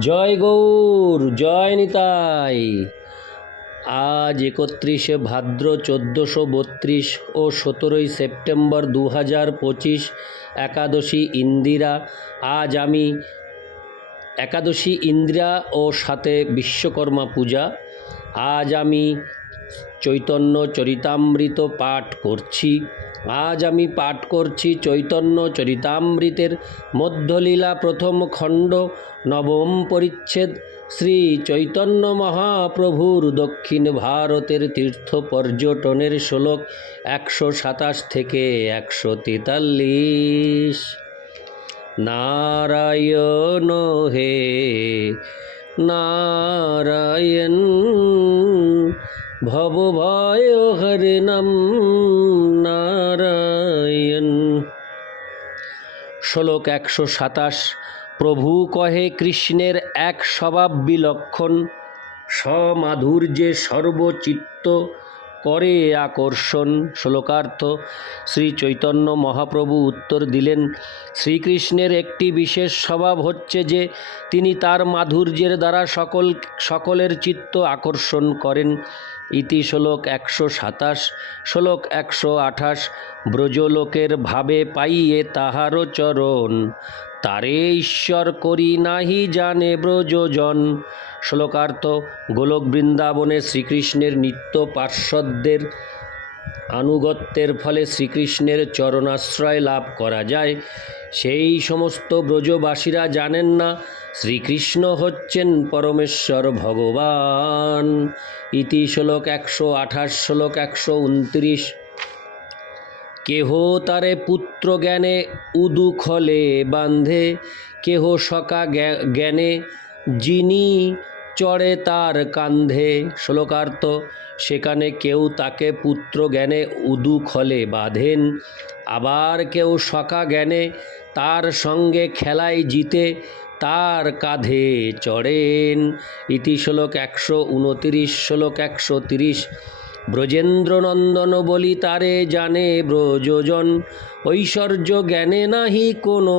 জয় গৌর, জয় নিতাই। আজ একত্রিশে ভাদ্র চোদ্দোশো বত্রিশ ও সতেরোই সেপ্টেম্বর দু হাজার পঁচিশ একাদশী ইন্দিরা। আজ আমি একাদশী ইন্দিরা ও সাথে বিশ্বকর্মা পূজা। আজ আমি চৈতন্য চরিতামৃত পাঠ করছি। আজ আমি পাঠ করছি চৈতন্য চরিতামৃতের মধ্যলীলা প্রথম খণ্ড, নবম পরিচ্ছেদ। শ্রী চৈতন্য মহাপ্রভুর দক্ষিণ ভারতের তীর্থ পর্যটনের শ্লোক একশো সাতাশ থেকে একশো তেতাল্লিশ। নারায়ণ হে, নারায়ণ ভব ভয় হরে নাম নারায়ণ। শ্লোক একশো সাতাশ, প্রভু কহে কৃষ্ণের এক স্বভাব বিলক্ষণ সমাধুর্যে সর্বচিত্ত করে আকর্ষণ। শ্লোকার্থ শ্রী চৈতন্য মহাপ্রভু উত্তর দিলেন, শ্রীকৃষ্ণের একটি বিশেষ স্বভাব হচ্ছে যে, তিনি তার মাধুর্যের দ্বারা সকল, সকলের চিত্ত আকর্ষণ করেন। ইতি শ্লোক একশো সাতাশ, শ্লোক একশো আঠাশ, ব্রজলোকের ভাবে পাইয়ে তাহারও চরণ, তারে ঈশ্বর করি নাহি জানে ব্রজজন। শ্লোকার্থ, গোলক বৃন্দাবনে শ্রীকৃষ্ণের নিত্য পার্শ্বদের আনুগত্যের ফলে শ্রীকৃষ্ণের চরণাশ্রয় লাভ করা যায়। সেই সমস্ত ব্রজবাসীরা জানেন না, শ্রীকৃষ্ণ হচ্ছেন পরমেশ্বর ভগবান। ইতি শ্লোক একশো আঠাশ, শ্লোক একশো উনত্রিশ। কেহ তারে পুত্র জ্ঞানে উদুখলে বান্ধে কেহ সকা জ্ঞানে যিনি চড়ে তার কান্ধে শ্লোকার্থ সেখানে কেউ তাকে পুত্র জ্ঞানে উদুখলে বাঁধেন। আবার কেউ সকা জ্ঞানে তার সঙ্গে খেলায় জিতে তার কাঁধে চড়েন। ইতি শ্লোক একশো উনতিরিশ, শ্লোক একশো তিরিশ। ব্রজেন্দ্রনন্দন বলি তারে জানে ব্রজজন। ঐশ্বর্য জ্ঞানে নাহি কোনো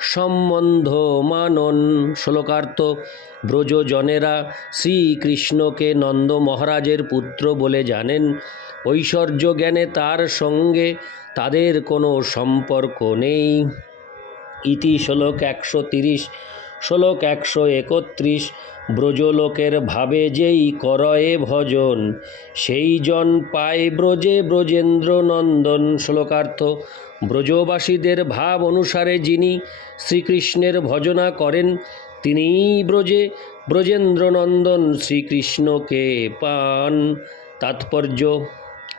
সম্বন্ধ মানন। শ্লোকার্থ, ব্রজজনেরা শ্রীকৃষ্ণকে নন্দ মহারাজের পুত্র বলে জানেন। ঐশ্বর্য জ্ঞানে তার সঙ্গে তাদের কোনো সম্পর্ক নেই। ইতি শ্লোক একশো তিরিশ। শ্লোক একশো একত্রিশ ব্রজলোকের ভাবে যেই করয়ে ভজন সেই জন পায় ব্রজে ব্রজেন্দ্র নন্দন শ্লোকার্থ। ব্রজবাসীদের ভাব অনুসারে যিনি শ্রীকৃষ্ণের ভজনা করেন, তিনিই ব্রজে ব্রজেন্দ্রনন্দন শ্রীকৃষ্ণকে পান। তাৎপর্য,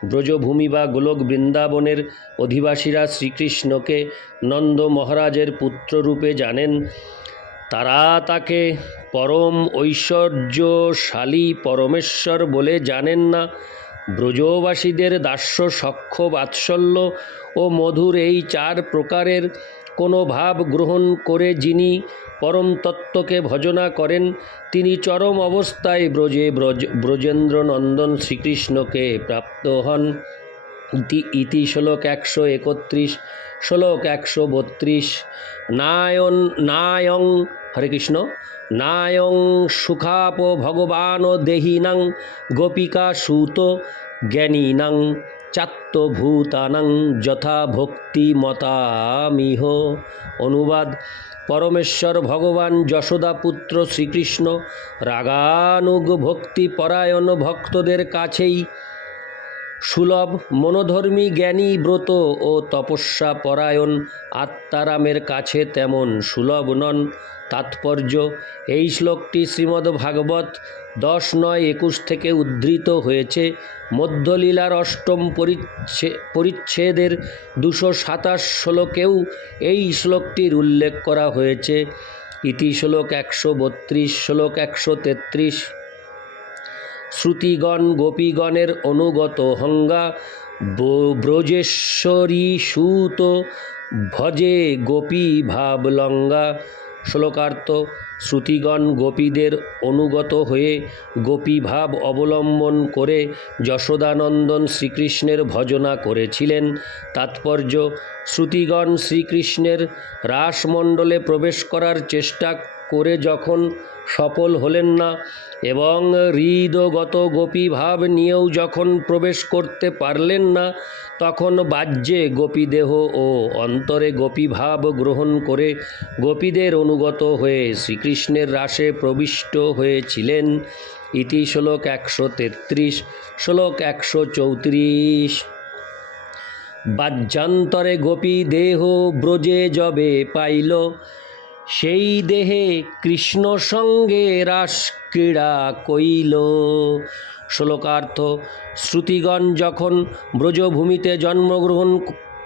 ব্রজভূমি বা গোলক বৃন্দাবনের অধিবাসীরা শ্রীকৃষ্ণকে নন্দ মহারাজের পুত্ররূপে জানেন। তারা তাকে পরম ঐশ্বর্যশালী পরমেশ্বর বলে জানেন না। ব্রজবাসীদের দাস্য, সখ্য, বাৎসল্য ও মধুর এই চার প্রকারের কোনো ভাব গ্রহণ করে যিনি পরম তত্ত্বকে ভজনা করেন, তিনি চরম অবস্থায় ব্রজে ব্রজ ব্রজেন্দ্র নন্দন শ্রীকৃষ্ণকে প্রাপ্ত হন। ইতি ইতি শ্লোক একশো একত্রিশ। শ্লোক একশো বত্রিশ। নায়ন, নায়ং, হরে কৃষ্ণ। নায়ং সুখাপ ভগবান দেহিনাং, গোপিকা সুত জ্ঞানীনাং চাত্তভূতানাং যথা ভক্তি মতামিহ। অনুবাদ, পরমেশ্বর ভগবান যশোদা পুত্র শ্রীকৃষ্ণ, রাগানুগ ভক্তি পরায়ণ ভক্তদের কাছেই সুলভ, মনোধর্মী, জ্ঞানী, ব্রত ও তপস্যা পরায়ণ, আত্মারামের কাছে তেমন সুলভ নন। তাৎপর্য, এই শ্লোকটি শ্রীমদ্ ভাগবত দশ নয় একুশ থেকে উদ্ধৃত হয়েছে। মধ্যলীলার অষ্টম পরিচ্ছে, পরিচ্ছেদের দুশো সাতাশ শ্লোকেও এই শ্লোকটির উল্লেখ করা হয়েছে। ইতি শ্লোক একশো বত্রিশ, শ্লোক একশো তেত্রিশ। শ্রুতিগণ গোপীগণের অনুগত হঙ্গা ব্রজেশ্বরী সুত ভজে গোপী ভাবলঙ্গা। শ্লোকার্থ, শ্রুতিগণ গোপীদের অনুগত হয়ে গোপীভাব অবলম্বন করে যশোদানন্দন শ্রীকৃষ্ণের ভজনা করেছিলেন। তাৎপর্য, শ্রুতিগণ শ্রীকৃষ্ণের রাসমণ্ডলে প্রবেশ করার চেষ্টা করে যখন সফল হলেন না এবং হৃদগত গোপীভাব নিয়েও যখন প্রবেশ করতে পারলেন না, তখন বাহ্যে গোপীদেহ ও অন্তরে গোপীভাব গ্রহণ করে গোপীদের অনুগত হয়ে শ্রীকৃষ্ণের রাসে প্রবিষ্ট হয়েছিলেন। ইতি শ্লোক একশো তেত্রিশ, শ্লোক একশো চৌত্রিশ। বাহ্যান্তরে গোপী দেহ ব্রজে যবে পাইল সেই দেহে কৃষ্ণ সঙ্গে রাস ক্রীড়া কইল। শ্লোকার্থ, শ্রুতিগণ যখন ব্রজভূমিতে জন্মগ্রহণ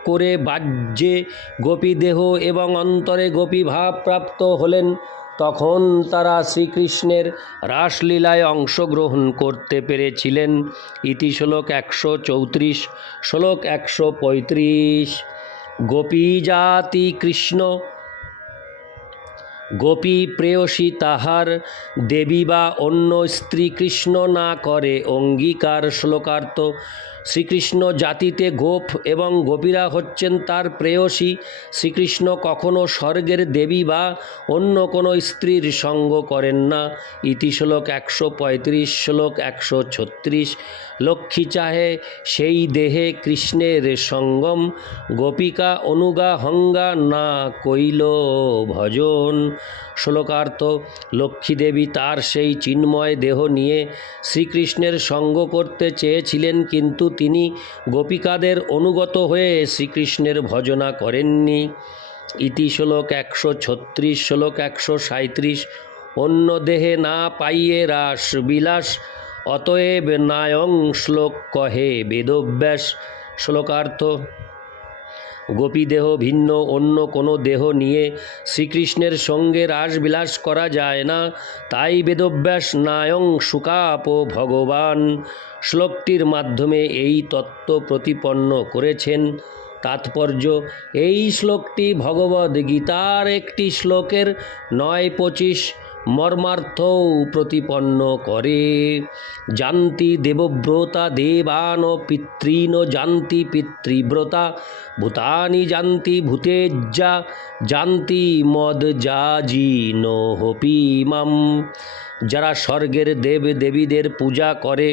করে বাহ্যে গোপী দেহ এবং অন্তরে গোপী ভাব প্রাপ্ত হলেন, তখন তারা শ্রীকৃষ্ণের রাসলীলায় অংশগ্রহণ করতে পেরেছিলেন। ইতি শ্লোক একশো চৌত্রিশ, শ্লোক একশো পঁয়ত্রিশ। গোপী জাতি কৃষ্ণ গোপী প্রেয়সী তাহার দেবী বা অন্য স্ত্রী কৃষ্ণ না করে অঙ্গীকার শ্লোকার্থ শ্রীকৃষ্ণ জাতিতে গোপ এবং গোপীরা হচ্ছেন তার প্রেয়সী। শ্রীকৃষ্ণ কখনো স্বর্গের দেবী বা অন্য কোনো স্ত্রীর সঙ্গ করেন না। ইতি শ্লোক একশো পঁয়ত্রিশ, শ্লোক একশো ছত্রিশ। লক্ষ্মী চাহে সেই দেহে কৃষ্ণের সঙ্গম। গোপিকা অনুগা হঙ্গা না কইল ভজন। শ্লোকার্থ লক্ষ্মী দেবী তার সেই চিন্ময় দেহ নিয়ে শ্রীকৃষ্ণের সঙ্গ করতে চেয়েছিলেন, কিন্তু তিনি গোপিকাদের অনুগত হয়ে শ্রীকৃষ্ণের ভজনা করেননি। ইতি শ্লোক একশো ছত্রিশ, শ্লোক একশো সাঁত্রিশ অন্য দেহে না পাইয়ে রাস বিলাস, অতএব নায়ং শ্লোক কহে বেদব্যাস। শ্লোকার্থ গোপীদেহ ভিন্ন, অন্য কোনো দেহ নিয়ে শ্রীকৃষ্ণের সঙ্গে রাসবিলাস করা যায় না। তাই বেদব্যাস নায়ং সুকাপ ভগবান। শ্লোকটির মাধ্যমে এই তত্ত্ব প্রতিপন্ন করেছেন। তাৎপর্য, এই শ্লোকটি ভগবদ গীতার একটি শ্লোকের নয় পঁচিশ মর্মার্থও প্রতিপন্ন করে। জান্তি দেবব্রতা, দেবান পিতৃণ জান্তি পিতৃব্রতা, ভূতানি জান্তি ভূতেজ্জা, জান্তি মদ জাজিন হপি মাম যারা স্বর্গের দেব দেবীদের পূজা করে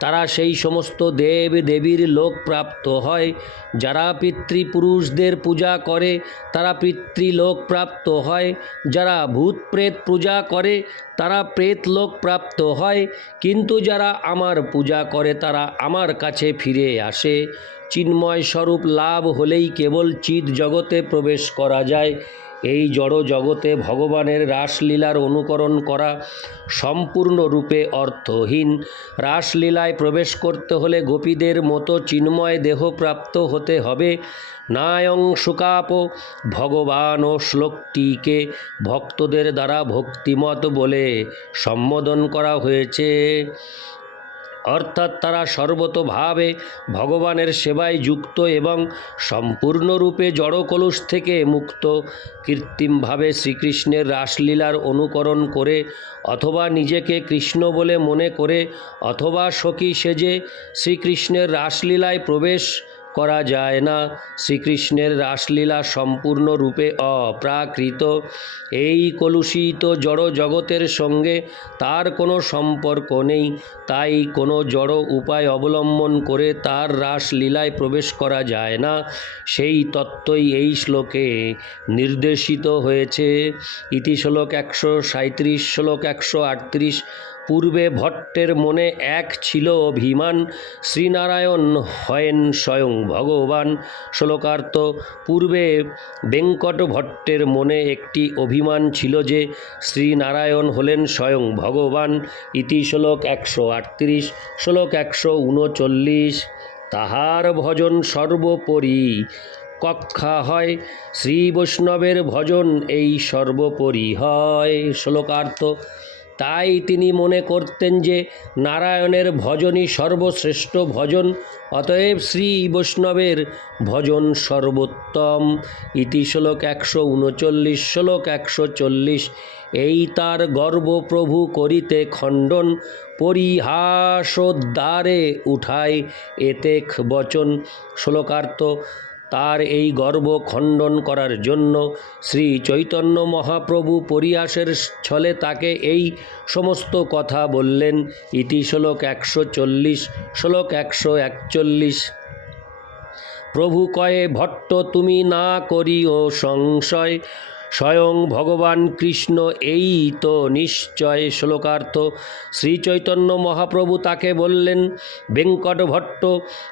তারা সেই সমস্ত দেব দেবীর লোক প্রাপ্ত হয়, যারা পিতৃপুরুষদের পূজা করে, তারা পিতৃলোক প্রাপ্ত হয়, যারা ভূত প্রেত পূজা করে, তারা প্রেত লোক প্রাপ্ত হয়, কিন্তু যারা আমার পূজা করে, তারা আমার কাছে ফিরে আসে। চিন্ময় স্বরূপ লাভ হলেই কেবল চিৎ জগতে প্রবেশ করা যায়। এই জড় জগতে ভগবানের রাসলীলার অনুকরণ করা সম্পূর্ণরূপে অর্থহীন। রাসলীলায় প্রবেশ করতে হলে গোপীদের মতো চিন্ময় দেহ প্রাপ্ত হতে হবে। নায়ং সুকাপ, ভগবান ও শ্লোকটিকে ভক্তদের দ্বারা ভক্তিমত বলে সম্বোধন করা হয়েছে। অর্থাৎ তারা সর্বতোভাবে ভগবানের সেবায় যুক্ত এবং সম্পূর্ণরূপে জড়কলুষ থেকে মুক্ত, কৃত্রিমভাবে শ্রীকৃষ্ণের রাসলীলার অনুকরণ করে অথবা নিজেকে কৃষ্ণ বলে মনে করে অথবা সখী সেজে শ্রীকৃষ্ণের রাসলীলায় প্রবেশ করা যায় না। শ্রীকৃষ্ণের রাসলীলা সম্পূর্ণরূপে অপ্রাকৃত। এই কলুষিত জড় জগতের সঙ্গে তার কোনো সম্পর্ক নেই। তাই কোনো জড় উপায় অবলম্বন করে তার রাসলীলায় প্রবেশ করা যায় না। সেই তত্ত্বই এই শ্লোকে নির্দেশিত হয়েছে। ইতি শ্লোক একশো সাঁত্রিশ শ্লোক একশো আটত্রিশ পূর্বে ভট্টের মনে এক ছিল অভিমান, শ্রীনারায়ণ হয়েন স্বয়ং ভগবান। শ্লোকার্থ, পূর্বে বেঙ্কট ভট্টের মনে একটি অভিমান ছিল যে শ্রীনারায়ণ হলেন স্বয়ং ভগবান। ইতি শ্লোক একশো আটত্রিশ, শ্লোক একশো উনচল্লিশ, তাহার ভজন সর্বোপরি কক্ষা হয় শ্রী বৈষ্ণবের ভজন এই সর্বোপরি হয়। শ্লোকার্থ তাই তিনি মনে করতেন যে নারায়ণের ভজনই সর্বশ্রেষ্ঠ ভজন, অতএব শ্রী বৈষ্ণবের ভজন সর্বোত্তম। ইতি শ্লোক একশো উনচল্লিশ, শ্লোক একশো চল্লিশ, এই তার গর্ব প্রভু করিতে খণ্ডন পরিহাসোদ্দারে উঠায় এতেক বচন। শ্লোকার্থ তার এই গর্ব খণ্ডন করার জন্য শ্রী চৈতন্য মহাপ্রভু পরিয়াসের ছলে তাকে এই সমস্ত কথা বললেন। ইতি শ্লোক একশো চল্লিশ, শ্লোক একশো একচল্লিশ। প্রভু কয়ে, ভট্ট, তুমি না করিও সংশয়। স্বয়ং ভগবান কৃষ্ণ এই তো নিশ্চয় শ্লোকার্থ। শ্রীচৈতন্য মহাপ্রভু তাকে বললেন, বেঙ্কট ভট্ট,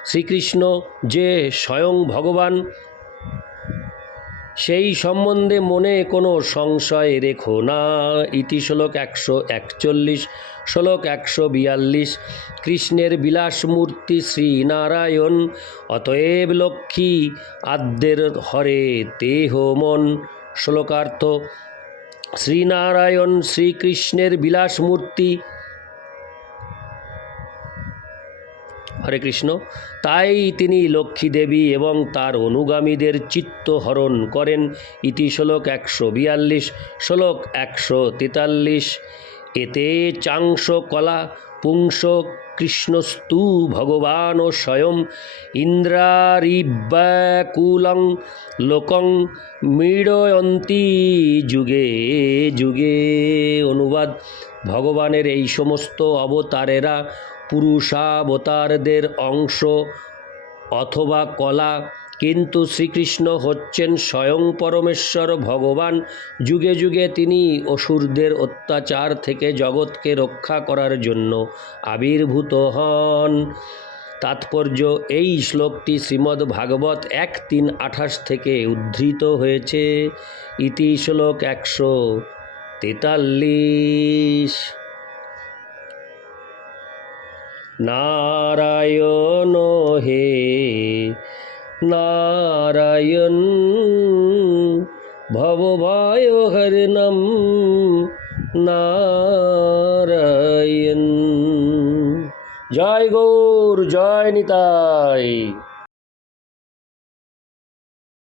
শ্রীকৃষ্ণ যে স্বয়ং ভগবান, সেই সম্বন্ধে মনে কোনো সংশয় রেখো না। ইতি শ্লোক একশো একচল্লিশ, শ্লোক একশো বিয়াল্লিশ। কৃষ্ণের বিলাসমূর্তি শ্রীনারায়ণ, অতএব লক্ষ্মী আদ্যের হরে দেহ মন। শ্লোকার্থ, শ্রীনারায়ণ শ্রীকৃষ্ণের বিলাস মূর্তি হরে কৃষ্ণ, তাই তিনি লক্ষ্মী দেবী এবং তার অনুগামীদের চিত্ত হরণ করেন। ইতি শ্লোক একশো বিয়াল্লিশ, শ্লোক একশো তেতাল্লিশ, এতে চাংশ কলা পুংস কৃষ্ণস্তু ভগবান ও স্বয়ং ইন্দ্রারিব্যাকুলং লোকং মীড়য়ন্তী যুগে যুগে অনুবাদ। ভগবানের এই সমস্ত অবতারেরা পুরুষাবতারদের অংশ অথবা কলা কিন্তু শ্রীকৃষ্ণ হচ্ছেন স্বয়ং পরমেশ্বর ভগবান। যুগে যুগে তিনি অসুরদের অত্যাচার থেকে জগৎকে রক্ষা করার জন্য আবির্ভূত হন। তাৎপর্য, এই শ্লোকটি শ্রীমদ্ ভাগবত এক তিন আঠাশ থেকে উদ্ধৃত হয়েছে। ইতি শ্লোক একশো তেতাল্লিশ। নারায়ণ হে নারায়ণ। ভবভয় হরিণম নারায়ণ। জয় গৌর জয় নিতাই।